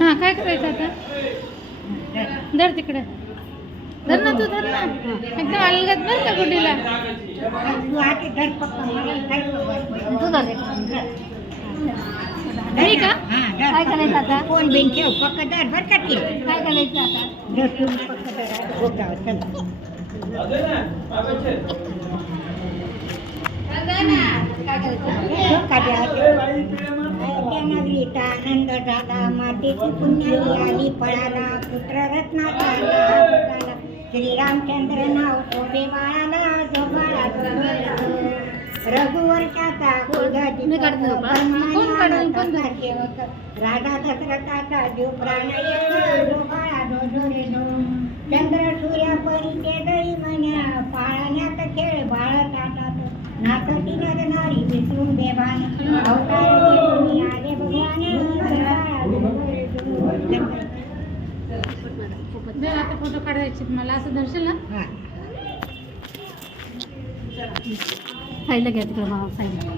हा काय करायचं आता? धर तिकडे, धर ना, तू धर ना, एकदम अलगद बरं का गुड्डीला. तू धर नाही का? काय करायचं आता? कोण बिन ठेव पक्कदार बरं का ती. काय करायचं आता? धरून पक्कदार बोटावर चला. नगरीचा आनंद झाला, मातेची पुण्याली आली फळाला, पुत्र रत्नाचा आला. श्रीरामचंद्र नाव शोभे बाळाला, जो बाळा रघुवंशाचा राधा दशरथाचा जीव प्राण जो बाळा जोडे चंद्र सूर्या परीचे दही म्हण्या, पाळण्यात खेळ बाळ ताटात नाचती नर नारी विसरून बेभान, अवतार घेऊन आले भगवान. आता फोटो काढायचे मला, असं धरशील ना? खायला घ्या तिकडे मला सांगितलं.